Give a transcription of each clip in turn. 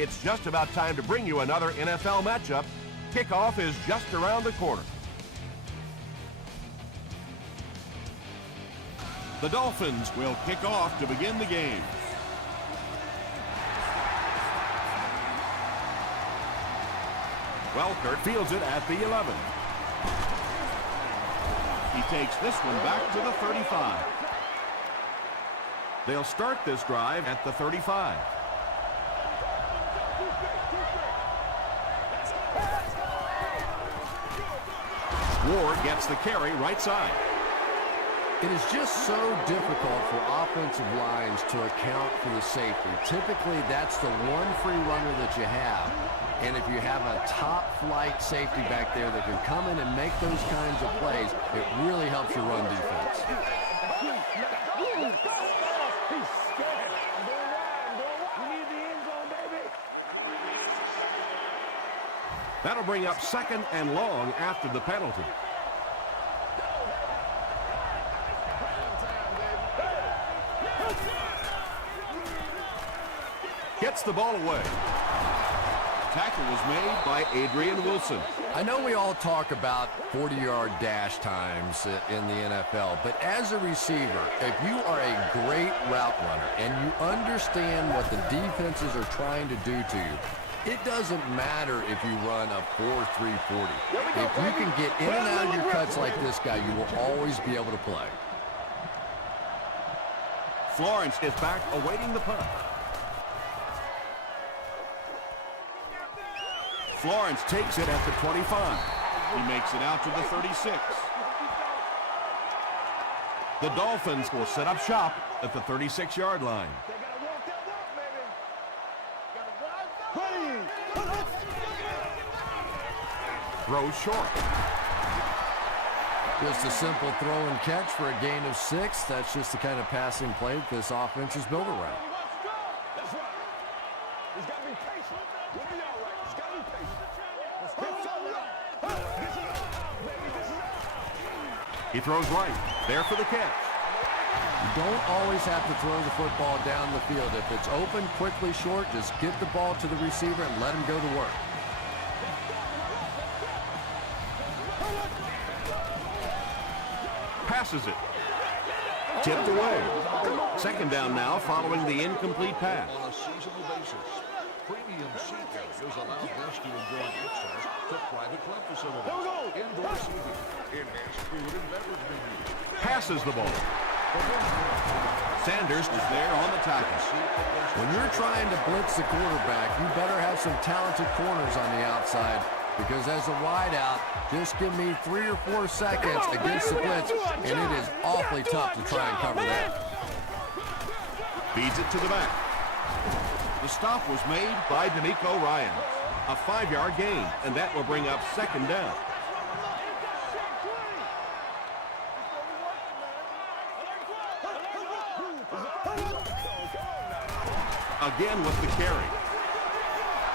it's just about time to bring you another NFL matchup. Kickoff is just around the corner. The Dolphins will kick off to begin the game. Welker fields it at the 11. He takes this one back to the 35. They'll start this drive at the 35. Ward gets the carry right side. It is just so difficult for offensive lines to account for the safety. Typically, that's the one free runner that you have. And if you have a top-flight safety back there that can come in and make those kinds of plays, it really helps your run defense. That'll bring up second and long after the penalty. Gets the ball away. Tackle was made by Adrian Wilson. I know we all talk about 40-yard dash times in the NFL, but as a receiver, if you are a great route runner and you understand what the defenses are trying to do to you, it doesn't matter if you run a 4.3 40. If you can get in and out of your cuts like this guy, you will always be able to play. Florence is back awaiting the punt. Florence takes it at the 25. He makes it out to the 36. The Dolphins will set up shop at the 36-yard line. Throws short. Just a simple throw and catch for a gain of 6. That's just the kind of passing play that this offense is built around. He throws right, there for the catch. You don't always have to throw the football down the field. If it's open, quickly short, just get the ball to the receiver and let him go to work. Passes it. Tipped away. Second down now following the incomplete pass. On a seasonal basis, premium seat areas allow guests to enjoy access to private club facilities, indoor seating, enhanced food and beverage menus. Passes the ball. Sanders is there on the tackle. When you're trying to blitz the quarterback, you better have some talented corners on the outside, because as a wideout, just give me 3 or 4 seconds against the blitz, and it is awfully tough to try and cover that. Feeds it to the back. The stop was made by D'Amico Ryans. A 5-yard gain, and that will bring up second down. Again with the carry.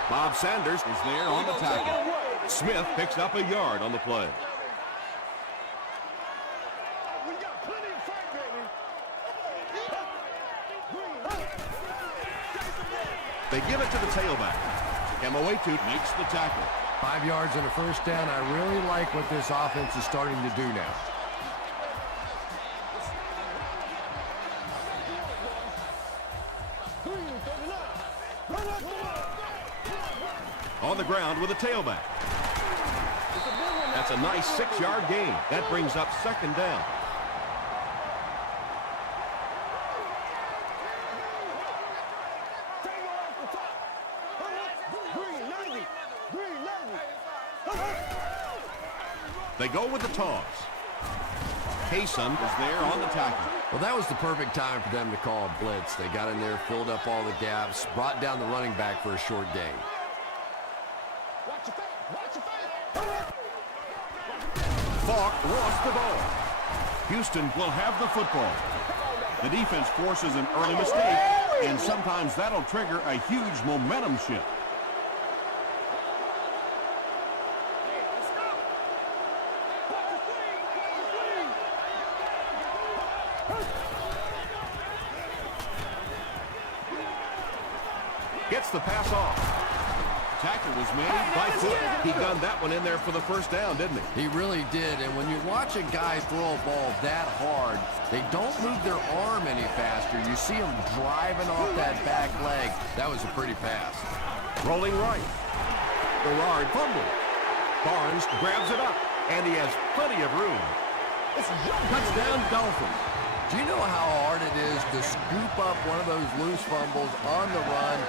Bob Sanders is there on the tackle. Smith picks up a yard on the play. They give it to the tailback. Kemoetu makes the tackle. 5 yards and a first down. I really like what this offense is starting to do now. On the ground with a tailback. That's a nice 6-yard gain. That brings up second down. They go with the toss. Kaysen is there on the tackle. Well, that was the perfect time for them to call a blitz. They got in there, filled up all the gaps, brought down the running back for a short gain. Falk lost the ball. Houston will have the football. The defense forces an early mistake, and sometimes that'll trigger a huge momentum shift. Gets the pass off. Tackle was made by foot. He gunned that one in there for the first down, didn't he? He really did, and when you watch a guy throw a ball that hard, they don't move their arm any faster. You see him driving off that back leg. That was a pretty pass. Rolling right. Garrard fumbled. Barnes grabs it up, and he has plenty of room. Touchdown, Dolphins. Do you know how hard it is to scoop up one of those loose fumbles on the run,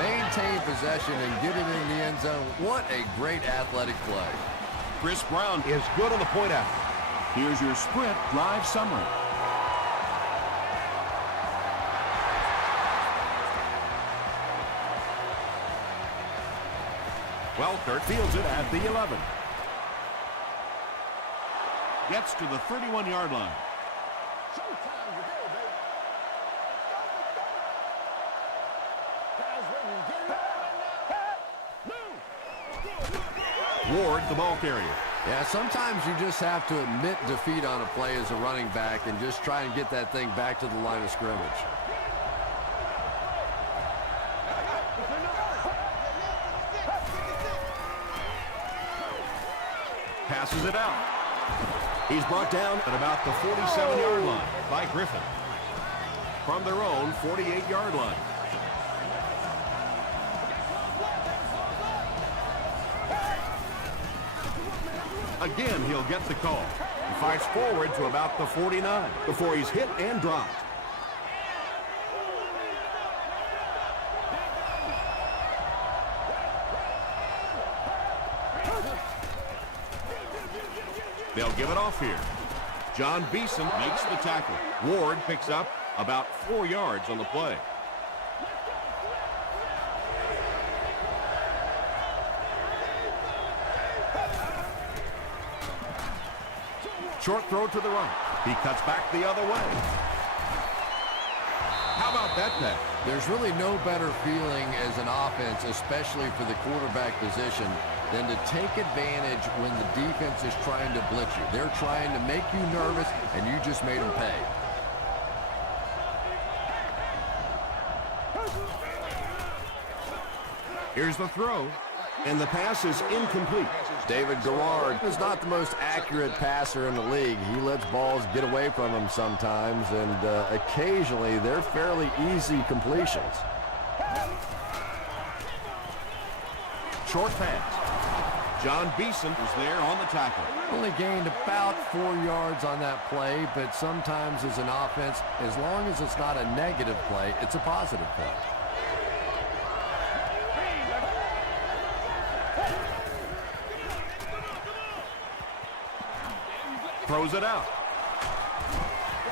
maintain possession, and get it in the end zone? What a great athletic play. Chris Brown is good on the point out. Here's your sprint drive summary. Welker fields it at the 11. Gets to the 31-yard line. Ward, the ball carrier. Yeah, sometimes you just have to admit defeat on a play as a running back and just try and get that thing back to the line of scrimmage. Passes it out. He's brought down at about the 47-yard line by Griffin. From their own 48-yard line. Again, he'll get the call. He fights forward to about the 49 before he's hit and dropped. They'll give it off here. John Beeson makes the tackle. Ward picks up about 4 yards on the play. Short throw to the right. He cuts back the other way. How about that pass? There's really no better feeling as an offense, especially for the quarterback position, than to take advantage when the defense is trying to blitz you. They're trying to make you nervous, and you just made them pay. Here's the throw, and the pass is incomplete. David Garrard is not the most accurate passer in the league. He lets balls get away from him sometimes, and occasionally they're fairly easy completions. Short pass. John Beeson is there on the tackle. Only gained about 4 yards on that play, but sometimes as an offense, as long as it's not a negative play, it's a positive play. Throws it out.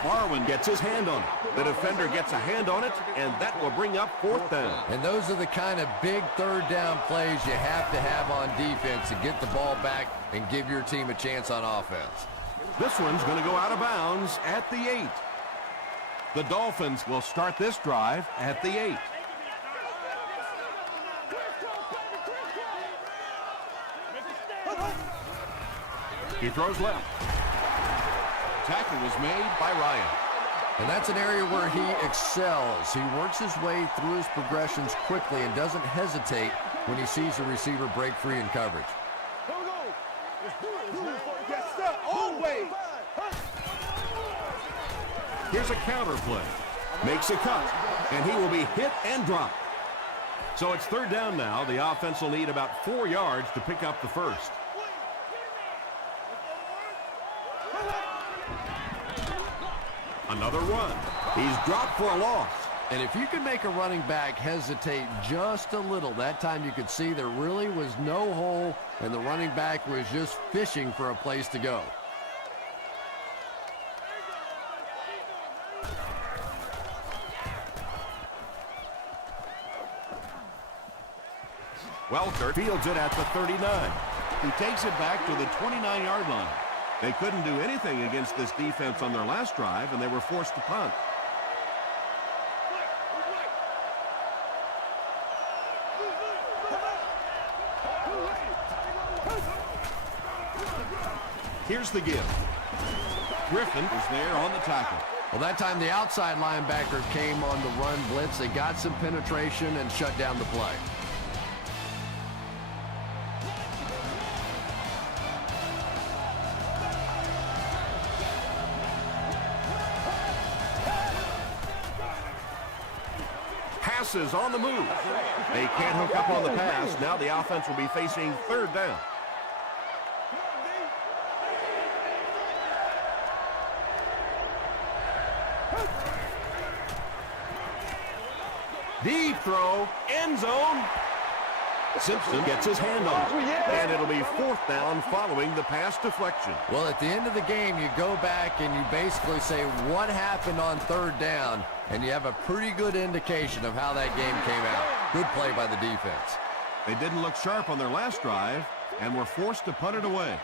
Barwin gets his hand on it. The defender gets a hand on it, and that will bring up 4th down. And those are the kind of big 3rd down plays you have to have on defense to get the ball back and give your team a chance on offense. This one's going to go out of bounds at the 8. The Dolphins will start this drive at the 8. He throws left. Tackle was made by Ryan. And that's an area where he excels. He works his way through his progressions quickly and doesn't hesitate when he sees a receiver break free in coverage. Here's a counter play. Makes a cut, and he will be hit and dropped. So it's 3rd down now. The offense will need about 4 yards to pick up the first. Another run. He's dropped for a loss. And if you can make a running back hesitate just a little, that time you could see there really was no hole, and the running back was just fishing for a place to go. Welker fields it at the 39. He takes it back to the 29-yard line. They couldn't do anything against this defense on their last drive, and they were forced to punt. Here's the give. Griffin is there on the tackle. Well, that time the outside linebacker came on the run blitz. They got some penetration and shut down the play. Passes on the move. They can't hook up on the pass. Now the offense will be facing third down. Deep throw, end zone. Simpson gets his hand on it. And it'll be fourth down following the pass deflection. Well, at the end of the game, you go back and you basically say what happened on third down, and you have a pretty good indication of how that game came out. Good play by the defense. They didn't look sharp on their last drive and were forced to punt it away.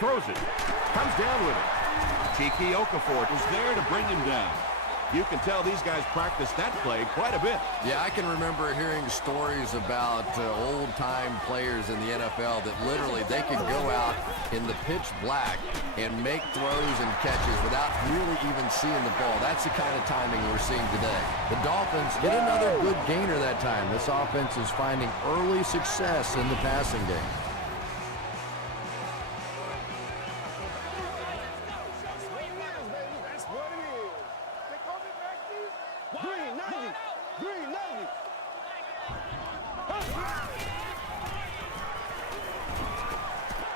Throws it. Comes down with it. Cheeky Okafor is there to bring him down. You can tell these guys practice that play quite a bit. Yeah, I can remember hearing stories about old-time players in the NFL that literally they could go out in the pitch black and make throws and catches without really even seeing the ball. That's the kind of timing we're seeing today. The Dolphins get another good gainer that time. This offense is finding early success in the passing game.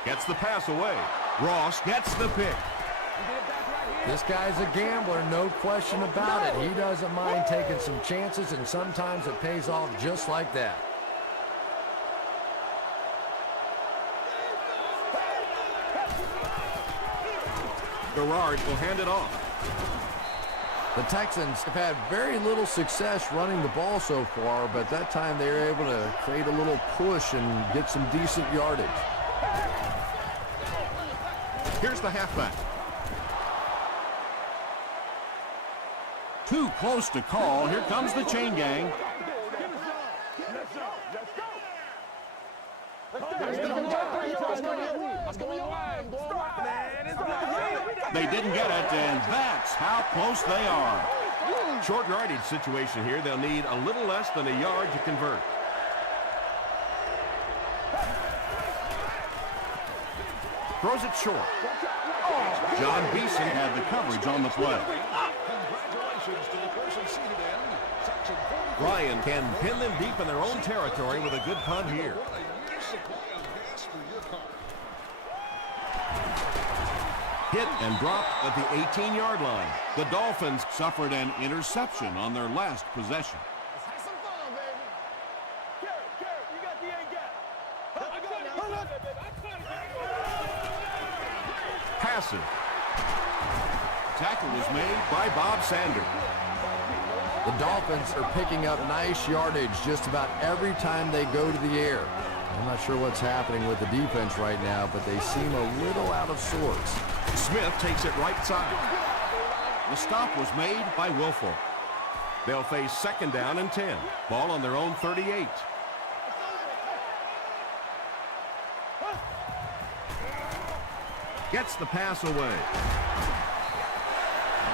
Gets the pass away. Ross gets the pick. This guy's a gambler, no question about it. He doesn't mind taking some chances, and sometimes it pays off just like that. Garrard will hand it off. The Texans have had very little success running the ball so far, but that time they were able to create a little push and get some decent yardage. Here's the halfback. Too close to call. Here comes the chain gang. They didn't get it, and that's how close they are. Short yardage situation here. They'll need a little less than a yard to convert. Throws it short. John Beeson had the coverage on the play. Ryan can pin them deep in their own territory with a good punt here. Hit and dropped at the 18-yard line. The Dolphins suffered an interception on their last possession. Passive. Tackle was made by Bob Sanders. The Dolphins are picking up nice yardage just about every time they go to the air. I'm not sure what's happening with the defense right now, but they seem a little out of sorts. Smith takes it right side. The stop was made by Wilfork. They'll face second down and 10. Ball on their own 38. Gets the pass away.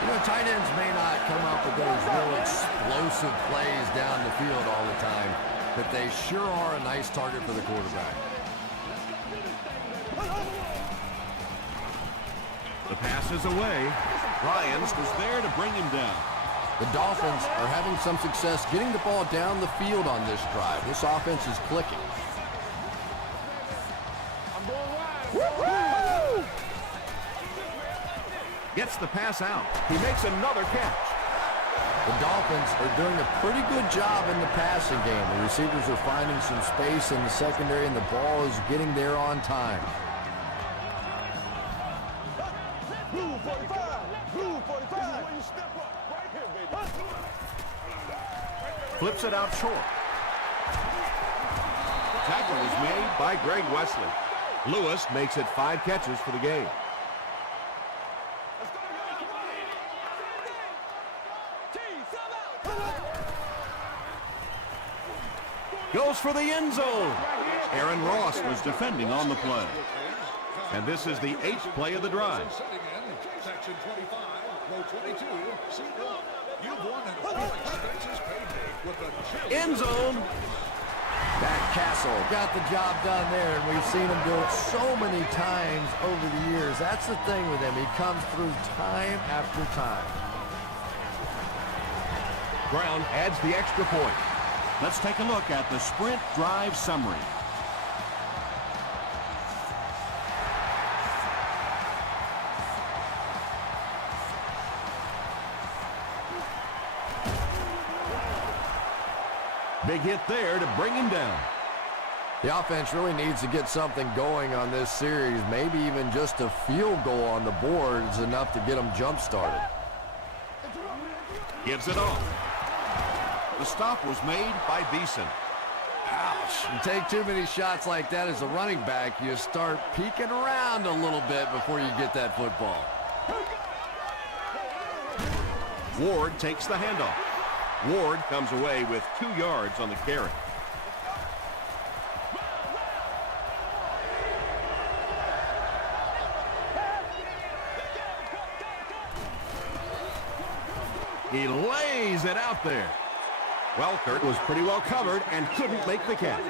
You know, tight ends may not come up with those real explosive plays down the field all the time, but they sure are a nice target for the quarterback. The pass is away. Ryans was there to bring him down. The Dolphins are having some success getting the ball down the field on this drive. This offense is clicking. Gets the pass out. He makes another catch. The Dolphins are doing a pretty good job in the passing game. The receivers are finding some space in the secondary, and the ball is getting there on time. Flips it out short. Tackle was made by Greg Wesley. Lewis makes it 5 catches for the game. Goes for the end zone. Aaron Ross was defending on the play. And this is the 8th play of the drive. Section 25, row 22, seat 1. You've won an all-expenses paid day with the End zone. That Castle got the job done there, and we've seen him do it so many times over the years. That's the thing with him. He comes through time after time. Brown adds the extra point. Let's take a look at the sprint drive summary. Big hit there to bring him down. The offense really needs to get something going on this series. Maybe even just a field goal on the board is enough to get them jump-started. Gives it off. The stop was made by Beeson. Ouch. You take too many shots like that as a running back, you start peeking around a little bit before you get that football. Ward takes the handoff. Ward comes away with 2 yards on the carry. He lays it out there. Welkert was pretty well covered and couldn't make the catch.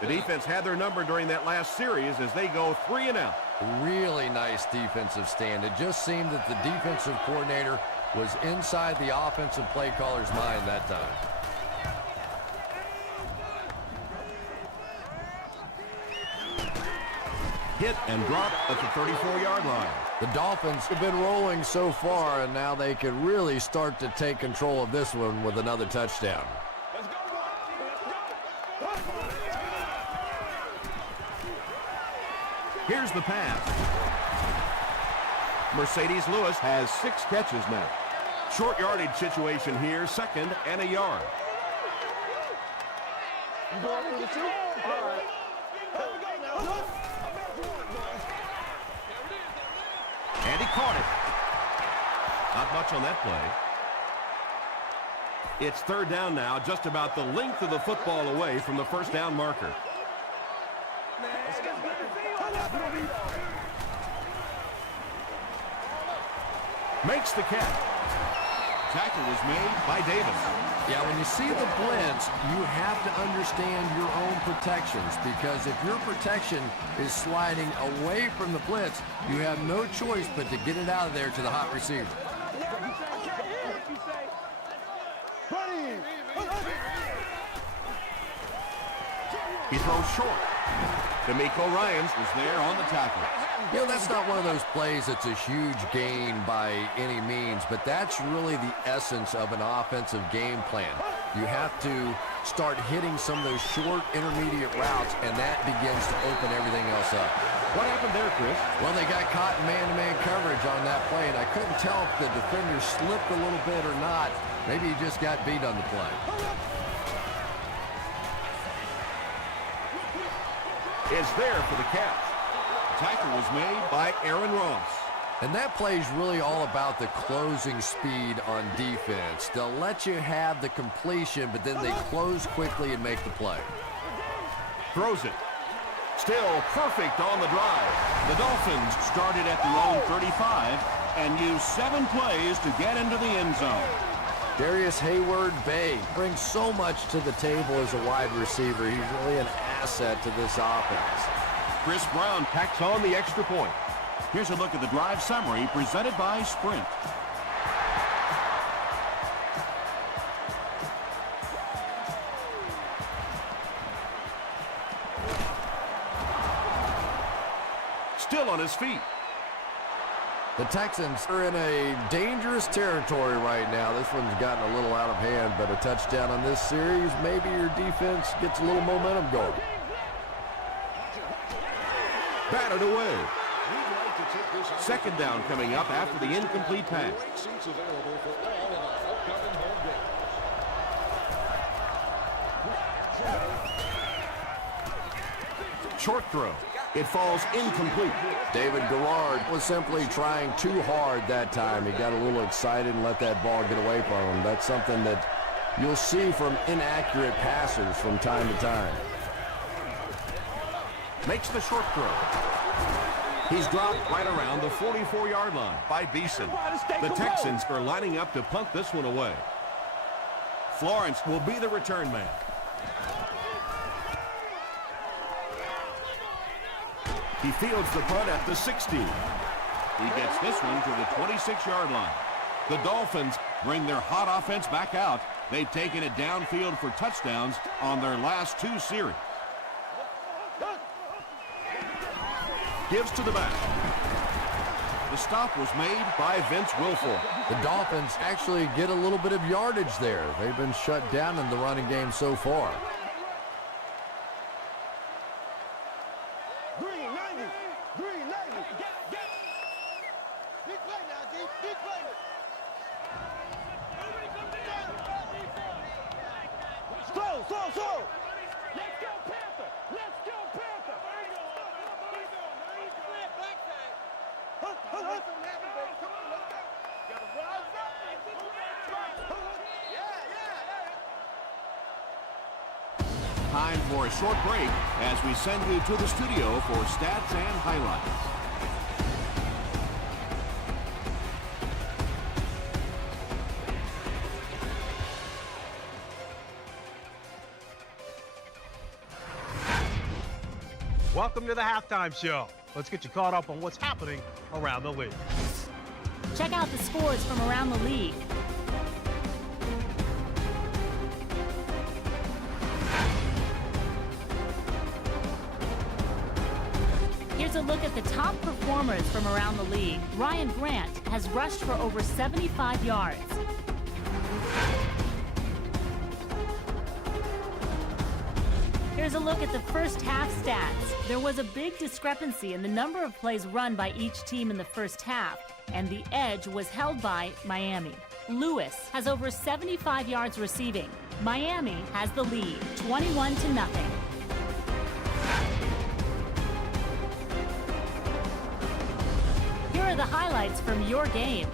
The defense had their number during that last series as they go 3 and out. Really nice defensive stand. It just seemed that the defensive coordinator was inside the offensive play caller's mind that time. Hit and drop at the 34-yard line. The Dolphins have been rolling so far, and now they can really start to take control of this one with another touchdown. Here's the pass. Mercedes Lewis has 6 catches now. Short yardage situation here, 2nd and a yard. And he caught it. Not much on that play. It's 3rd down now, just about the length of the football away from the first down marker. Makes the catch. Tackle was made by Davis. Yeah, when you see the blitz, you have to understand your own protections, because if your protection is sliding away from the blitz, you have no choice but to get it out of there to the hot receiver. He throws short. D'Amico Ryans was there on the tackle. You know, that's not one of those plays that's a huge gain by any means, but that's really the essence of an offensive game plan. You have to start hitting some of those short, intermediate routes, and that begins to open everything else up. What happened there, Chris? Well, they got caught in man-to-man coverage on that play, and I couldn't tell if the defender slipped a little bit or not. Maybe he just got beat on the play. Is there for the catch. Tackle was made by Aaron Ross. And that play is really all about the closing speed on defense. They'll let you have the completion, but then they close quickly and make the play. Throws it. Still perfect on the drive. The Dolphins started at their own 35 and used 7 plays to get into the end zone. Darius Hayward-Bay brings so much to the table as a wide receiver. He's really an asset to this offense. Chris Brown tacks on the extra point. Here's a look at the drive summary presented by Sprint. Still on his feet. The Texans are in a dangerous territory right now. This one's gotten a little out of hand, but a touchdown on this series, maybe your defense gets a little momentum going. Batted away. 2nd down coming up after the incomplete pass. Short throw. It falls incomplete. David Garrard was simply trying too hard that time. He got a little excited and let that ball get away from him. That's something that you'll see from inaccurate passers from time to time. makes the short throw. He's dropped right around the 44-yard line by Beeson. The Texans are lining up to punt this one away. Florence will be the return man. He fields the punt at the 60. He gets this one to the 26-yard line. The Dolphins bring their hot offense back out. They've taken it downfield for touchdowns on their last 2 series. Gives to the back. The stop was made by Vince Wilfork. The Dolphins actually get a little bit of yardage there. They've been shut down in the running game so far. Time for a short break as we send you to the studio for stats and highlights. Welcome to the halftime show. Let's get you caught up on what's happening around the league. Check out the scores from around the league. Here's a look at the top performers from around the league. Ryan Grant has rushed for over 75 yards. Here's a look at the first half stats. There was a big discrepancy in the number of plays run by each team in the first half, and the edge was held by Miami. Lewis has over 75 yards receiving. Miami has the lead, 21-0. Here are the highlights from your game.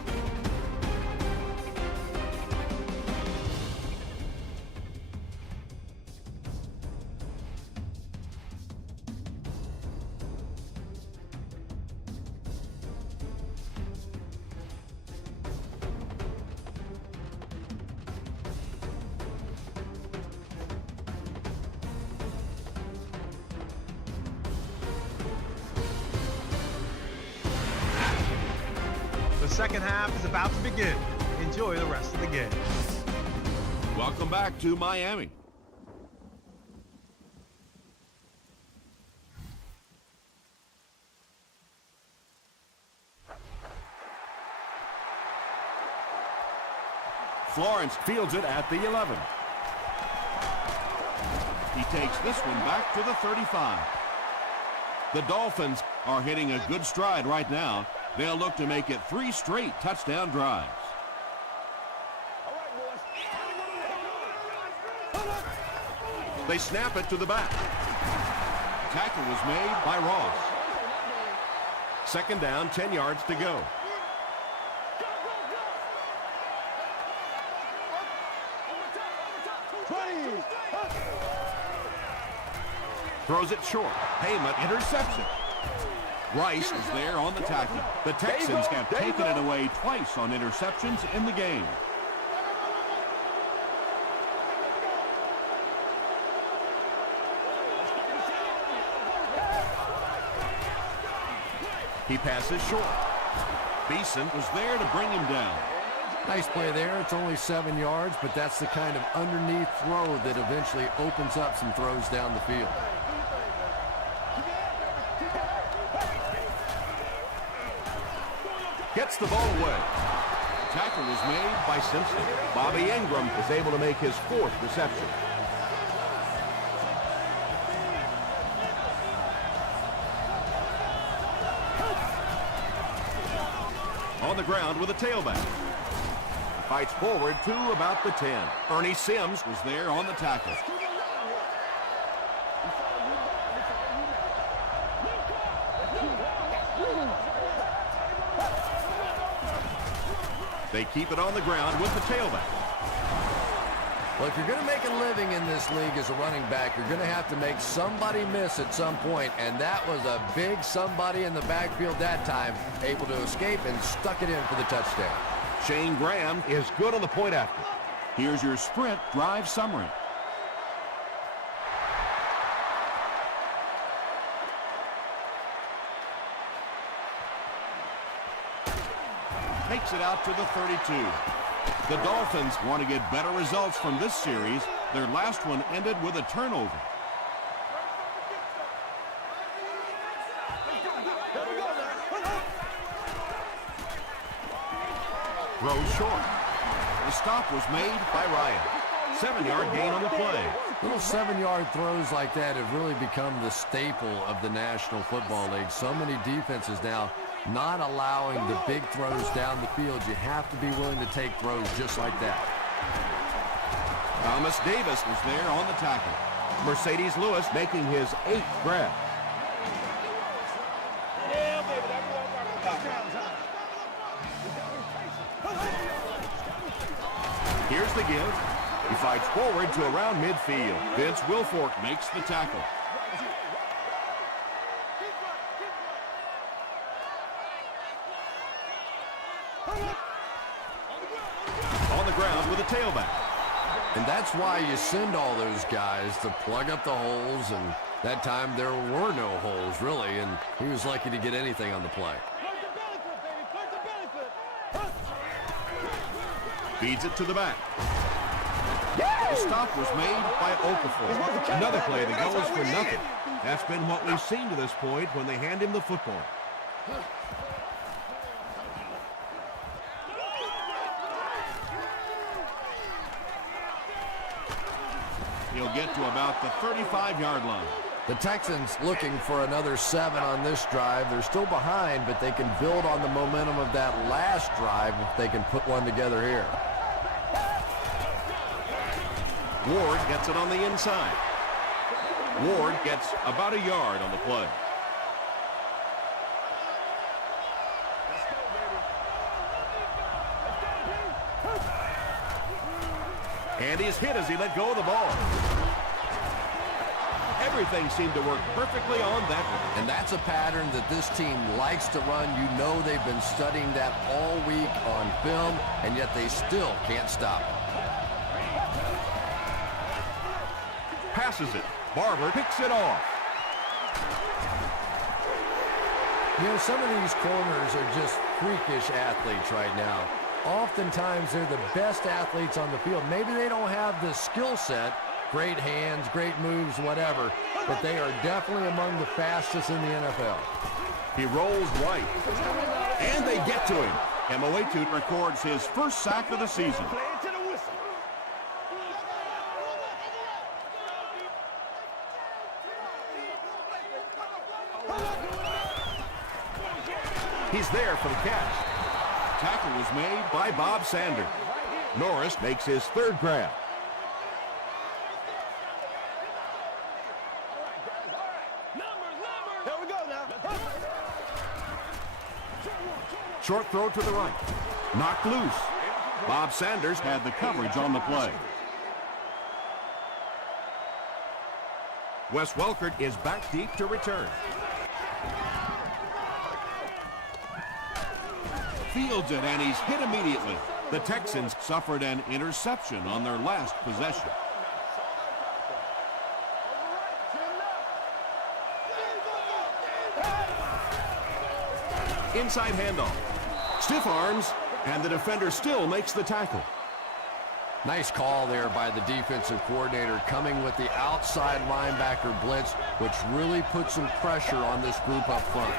The second half is about to begin. Enjoy the rest of the game. Welcome back to Miami. Florence fields it at the 11. He takes this one back to the 35. The Dolphins are hitting a good stride right now. They'll look to make it 3 straight touchdown drives. They snap it to the back. Tackle was made by Ross. Second down, 10 yards to go. Throws it short. Payment interception. Rice is there on the tackle. The Texans have taken it away twice on interceptions in the game. He passes short. Beeson was there to bring him down. Nice play there. It's only 7 yards, but that's the kind of underneath throw that eventually opens up some throws down the field. Gets the ball away. Tackle was made by Simpson. Bobby Ingram is able to make his 4th reception. On the ground with a tailback. Fights forward to about the 10. Ernie Sims was there on the tackle. They keep it on the ground with the tailback. Well, if you're going to make a living in this league as a running back, you're going to have to make somebody miss at some point, and that was a big somebody in the backfield that time, able to escape and stuck it in for the touchdown. Shane Graham is good on the point after. Here's your sprint drive summary. Takes it out to the 32. The Dolphins want to get better results from this series. Their last one ended with a turnover. Throws short. The stop was made by Ryan. 7-yard gain on the play. Little 7-yard throws like that have really become the staple of the National Football League. So many defenses now not allowing the big throws down the field. You have to be willing to take throws just like that. Thomas Davis was there on the tackle. Mercedes Lewis making his 8th grab. Here's the give. He fights forward to around midfield. Vince Wilfork makes the tackle. On the ground with a tailback. And that's why you send all those guys to plug up the holes, and that time there were no holes, really, and he was lucky to get anything on the play. Feeds it to the back. The stop was made by Okafor. Another play that goes for nothing. That's been what we've seen to this point when they hand him the football. He'll get to about the 35-yard line. The Texans looking for another 7 on this drive. They're still behind, but they can build on the momentum of that last drive if they can put one together here. Ward gets it on the inside. Ward gets about a yard on the play. And he's hit as he let go of the ball. Everything seemed to work perfectly on that one. And that's a pattern that this team likes to run. You know they've been studying that all week on film, and yet they still can't stop it. Passes it. Barber picks it off. You know, some of these corners are just freakish athletes right now. Oftentimes, they're the best athletes on the field. Maybe they don't have the skill set, great hands, great moves, whatever, but they are definitely among the fastest in the NFL. He rolls right. And they get to him. Moetu records his first sack of the season. He's there for the catch. Tackle was made by Bob Sander. Norris makes his 3rd grab. Short throw to the right. Knocked loose. Bob Sanders had the coverage on the play. Wes Welkert is back deep to return. Fields it, and he's hit immediately. The Texans suffered an interception on their last possession. Inside handoff. Stiff arms, and the defender still makes the tackle. Nice call there by the defensive coordinator, coming with the outside linebacker blitz, which really puts some pressure on this group up front.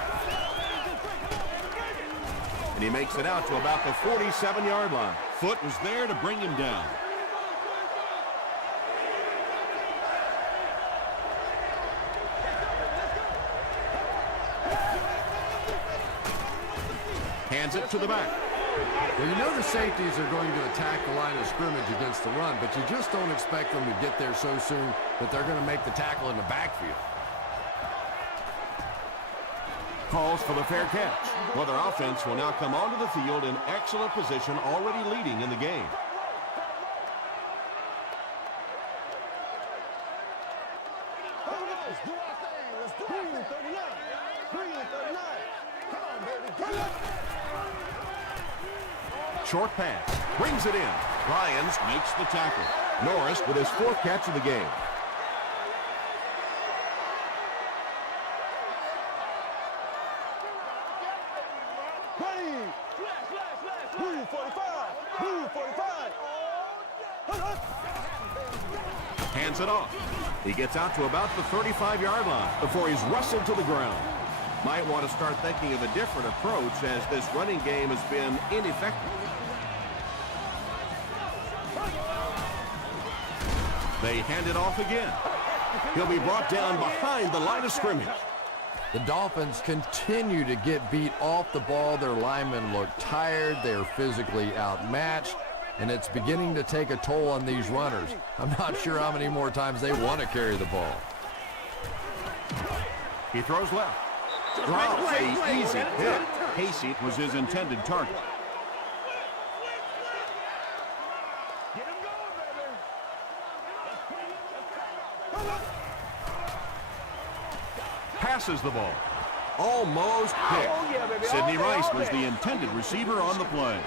And he makes it out to about the 47-yard line. Foot was there to bring him down. Hands it to the back. Well, you know the safeties are going to attack the line of scrimmage against the run, but you just don't expect them to get there so soon that they're going to make the tackle in the backfield. Calls for the fair catch. Well, their offense will now come onto the field in excellent position, already leading in the game. Short pass. Brings it in. Ryans makes the tackle. Norris with his 4th catch of the game. Hands it off. He gets out to about the 35-yard line before he's wrestled to the ground. Might want to start thinking of a different approach as this running game has been ineffective. They hand it off again. He'll be brought down behind the line of scrimmage. The Dolphins continue to get beat off the ball. Their linemen look tired. They're physically outmatched, and it's beginning to take a toll on these runners. I'm not sure how many more times they want to carry the ball. He throws left. Drops the easy hit. Casey was his intended target. Passes the ball. Almost picked. Sidney Rice was the intended receiver on the play.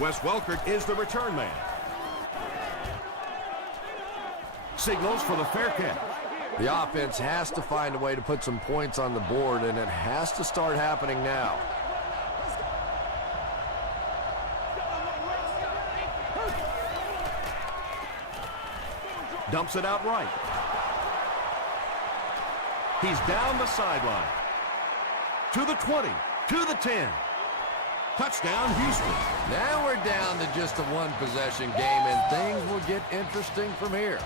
Wes Welker is the return man. Signals for the fair catch. The offense has to find a way to put some points on the board, and it has to start happening now. Dumps it out right. He's down the sideline. To the 20. To the 10. Touchdown, Houston. Now we're down to just a one-possession game, and things will get interesting from here.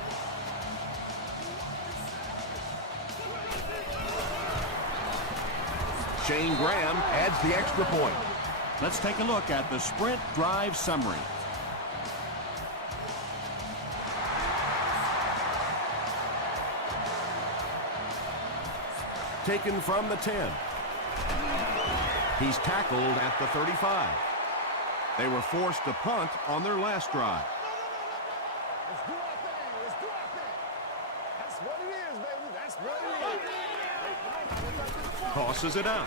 Shane Graham adds the extra point. Let's take a look at the sprint drive summary. Taken from the 10. He's tackled at the 35. They were forced to punt on their last drive. Let's do our thing. Let's do our thing. That's what it is, baby. That's what it is. Tosses it out.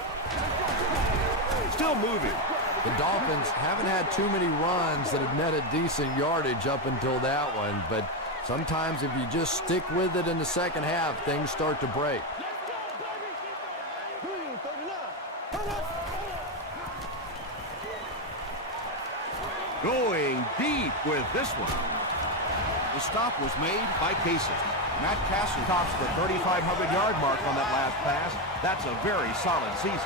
Still moving. The Dolphins haven't had too many runs that have netted decent yardage up until that one, but sometimes if you just stick with it in the second half, things start to break. Going deep with this one. The stop was made by Casey. Matt Castle tops the 3,500-yard mark on that last pass. That's a very solid season.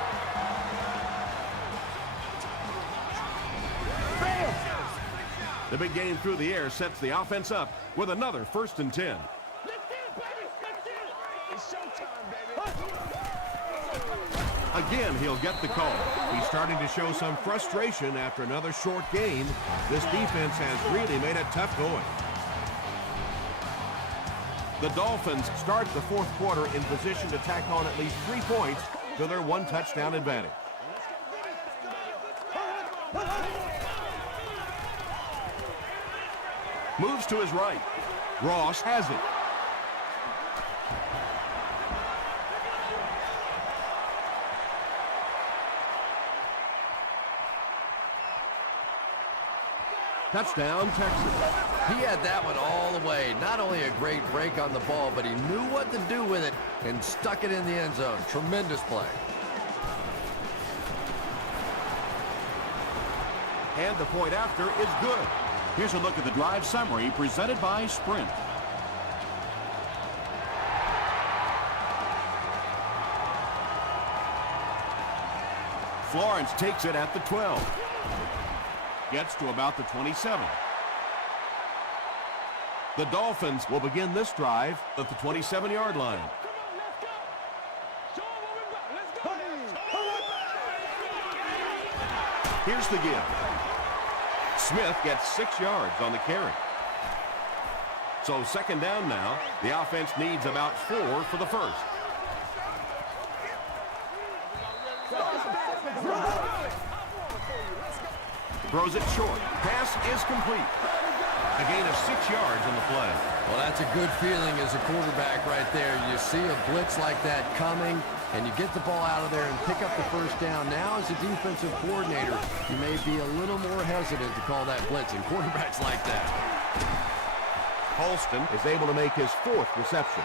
The big game through the air sets the offense up with another 1st and 10. Again, he'll get the call. He's starting to show some frustration after another short gain. This defense has really made it tough going. The Dolphins start the 4th quarter in position to tack on at least 3 points to their 1-touchdown advantage. Moves to his right. Ross has it. Touchdown, Texans. He had that one all the way. Not only a great break on the ball, but he knew what to do with it and stuck it in the end zone. Tremendous play. And the point after is good. Here's a look at the drive summary presented by Sprint. Florence takes it at the 12. Gets to about the 27. The Dolphins will begin this drive at the 27-yard line. Here's the give. Smith gets 6 yards on the carry. So 2nd down now. The offense needs about 4 for the first. Throws it short. Pass is complete. A gain of 6 yards on the play. Well, that's a good feeling as a quarterback right there. You see a blitz like that coming, and you get the ball out of there and pick up the first down. Now, as a defensive coordinator, you may be a little more hesitant to call that blitz, and quarterbacks like that. Halston is able to make his 4th reception.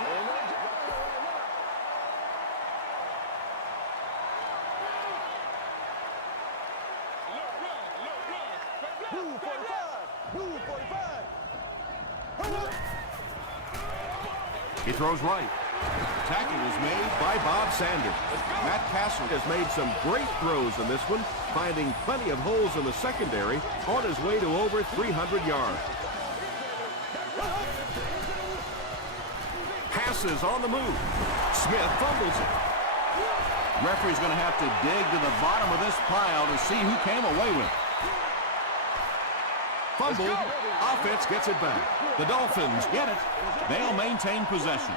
He throws right. Tackle is made by Bob Sanders. Matt Castle has made some great throws in this one, finding plenty of holes in the secondary on his way to over 300 yards. Passes on the move. Smith fumbles it. Referee's going to have to dig to the bottom of this pile to see who came away with it. Fumble. Offense gets it back. The Dolphins get it. They'll maintain possession.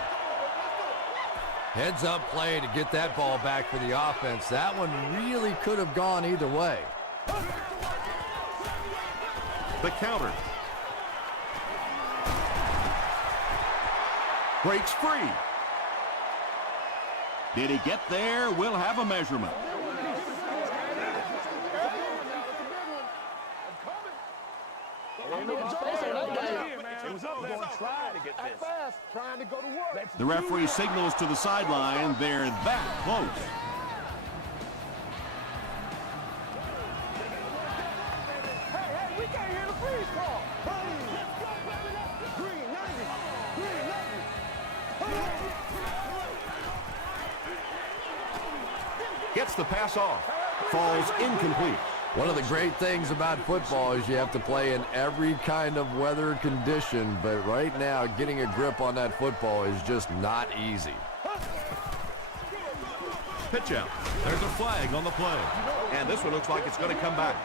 Heads up play to get that ball back for the offense. That one really could have gone either way. The counter. Breaks free. Did he get there? We'll have a measurement. The referee signals to the sideline. They're that close. Hey, we can't hear the freeze call. Green 90. Gets the pass off. Falls incomplete. One of the great things about football is you have to play in every kind of weather condition, but right now getting a grip on that football is just not easy. Pitch out. There's a flag on the play. And this one looks like it's going to come back.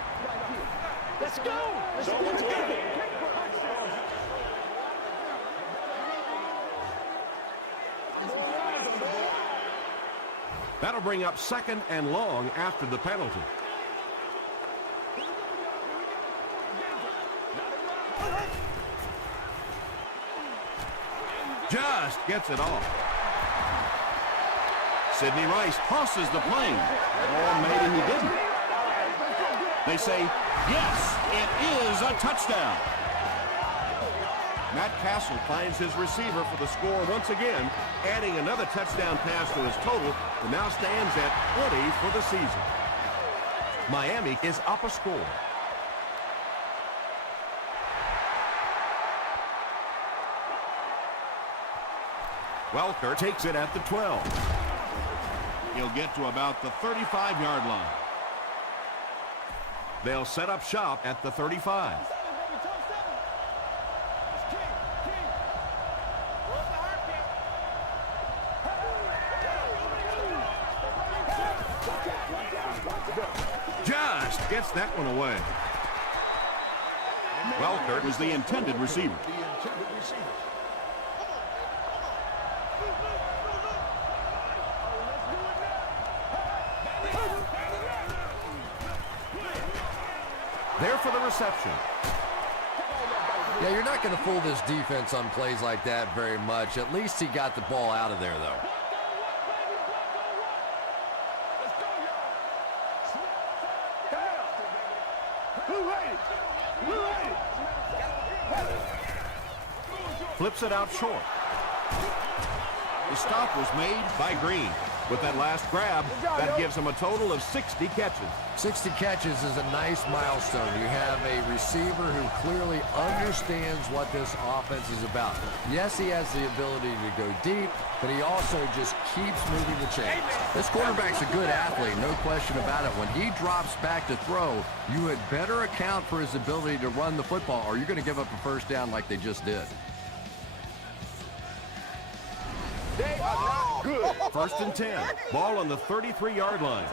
Let's go. Let's go. That'll bring up 2nd and long after the penalty. Just gets it off. Sidney Rice tosses the plane. Or maybe he didn't. They say, yes, it is a touchdown. Matt Castle finds his receiver for the score once again, adding another touchdown pass to his total, and now stands at 20 for the season. Miami is up a score. Welker takes it at the 12. He'll get to about the 35-yard line. They'll set up shop at the 35. Just gets that one away. Welker was the intended receiver. There for the reception. Yeah, you're not going to fool this defense on plays like that very much. At least he got the ball out of there, though. Flips it out short. The stop was made by Green. With that last grab, that gives him a total of 60 catches. 60 catches is a nice milestone. You have a receiver who clearly understands what this offense is about. Yes, he has the ability to go deep, but he also just keeps moving the chains. This quarterback's a good athlete, no question about it. When he drops back to throw, you had better account for his ability to run the football, or you're going to give up a first down like they just did. They are not good. 1st and 10. Ball on the 33-yard line.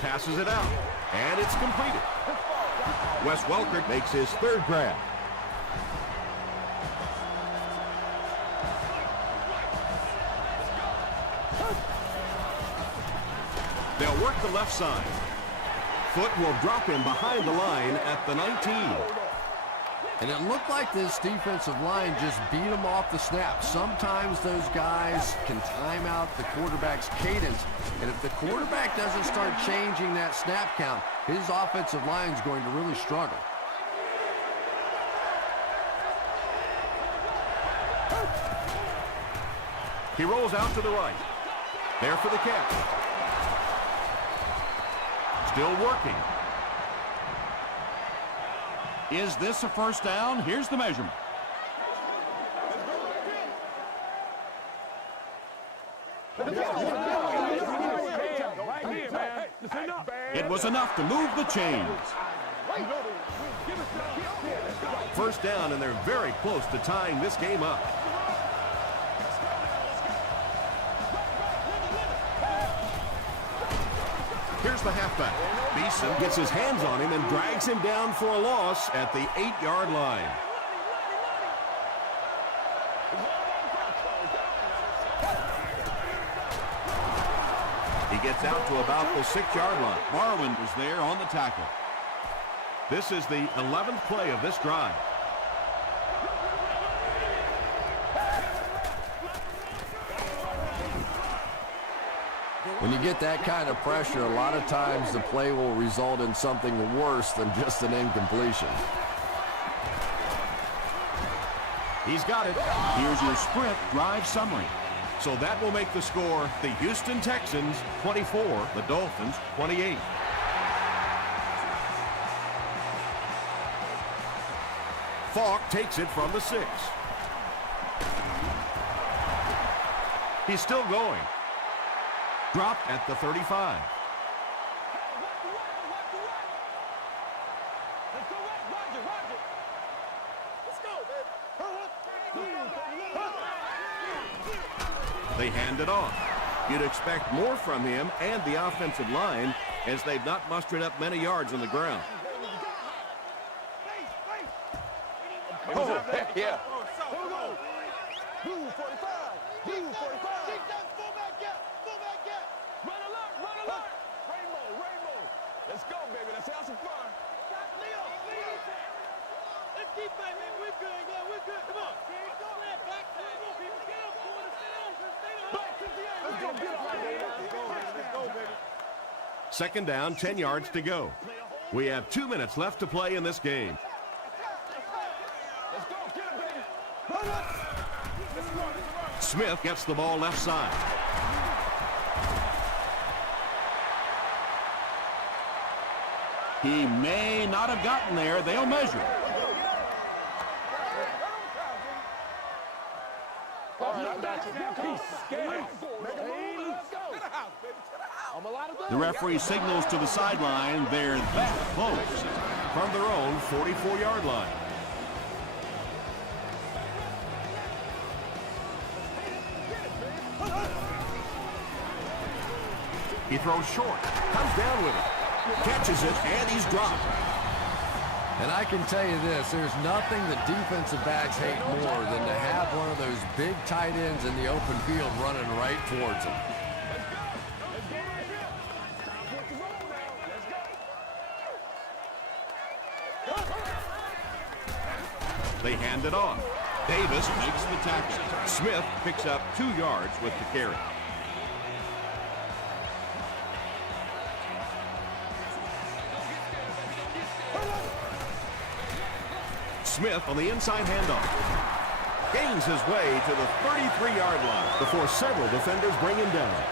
Passes it out, and it's completed. Wes Welker makes his 3rd grab. They'll work the left side. Foot will drop him behind the line at the 19. And it looked like this defensive line just beat them off the snap. Sometimes those guys can time out the quarterback's cadence. And if the quarterback doesn't start changing that snap count, his offensive line is going to really struggle. He rolls out to the right. There for the catch. Still working. Is this a first down? Here's the measurement. It was enough to move the chains. First down, and they're very close to tying this game up. Here's the halfback. Beeson gets his hands on him and drags him down for a loss at the 8-yard line. He gets out to about the 6-yard line. Barwin was there on the tackle. This is the 11th play of this drive. When you get that kind of pressure, a lot of times the play will result in something worse than just an incompletion. He's got it. Here's your sprint drive summary. So that will make the score the Houston Texans 24, the Dolphins 28. Falk takes it from the 6. He's still going. Dropped at the 35. They hand it off. You'd expect more from him and the offensive line as they've not mustered up many yards on the ground. Oh, heck yeah. Blue 45. Blue 45. Run alert. Rainbow. Let's go, baby. Let's have some fun. Leo. Let's keep playing, man. We're good. Yeah, we're good. Come on. Back side. Let's go, baby. Second down, 10 yards to go. We have 2 minutes left to play in this game. Let's go. Get it, baby. Smith gets the ball left side. He may not have gotten there. They'll measure. The referee signals to the sideline. They're that close from their own 44-yard line. He throws short. Comes down with it. Catches it, and he's dropped. And I can tell you this, there's nothing that defensive backs hate more than to have one of those big tight ends in the open field running right towards them. They hand it off. Davis makes the tackle. Smith picks up 2 yards with the carry. Smith on the inside handoff. Gains his way to the 33-yard line before several defenders bring him down.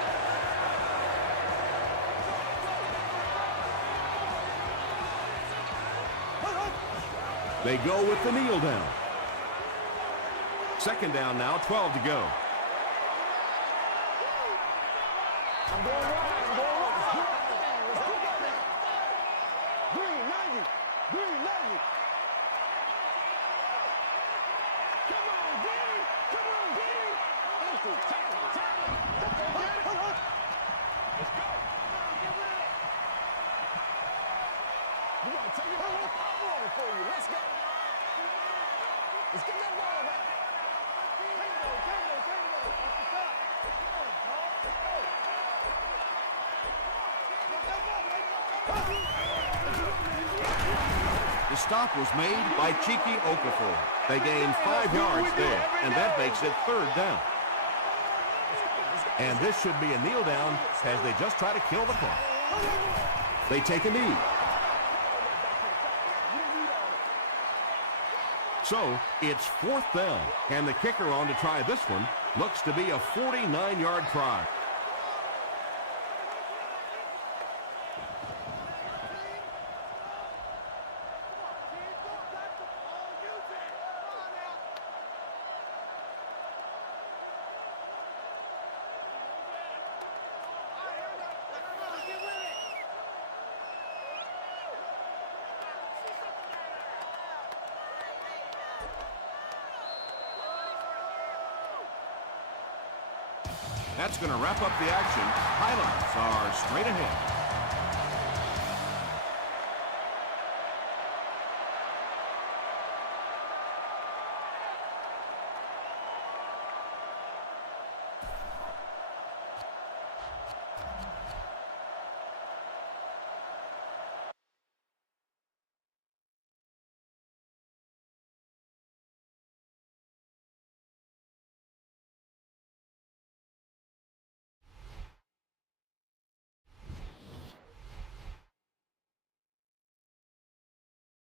They go with the kneel down. Second down now, 12 to go. I'm going wide. Green 90. Come on, Green. Empty. Let's go. We're going to take it over for you. Let's go. Let's get that ball back. The stop was made by Cheeky Okafor. They gained 5 yards there, and that makes it 3rd down. And this should be a kneel down as they just try to kill the clock. They take a knee. So it's 4th down, and the kicker on to try this one looks to be a 49-yard try. That's going to wrap up the action. Highlights are straight ahead.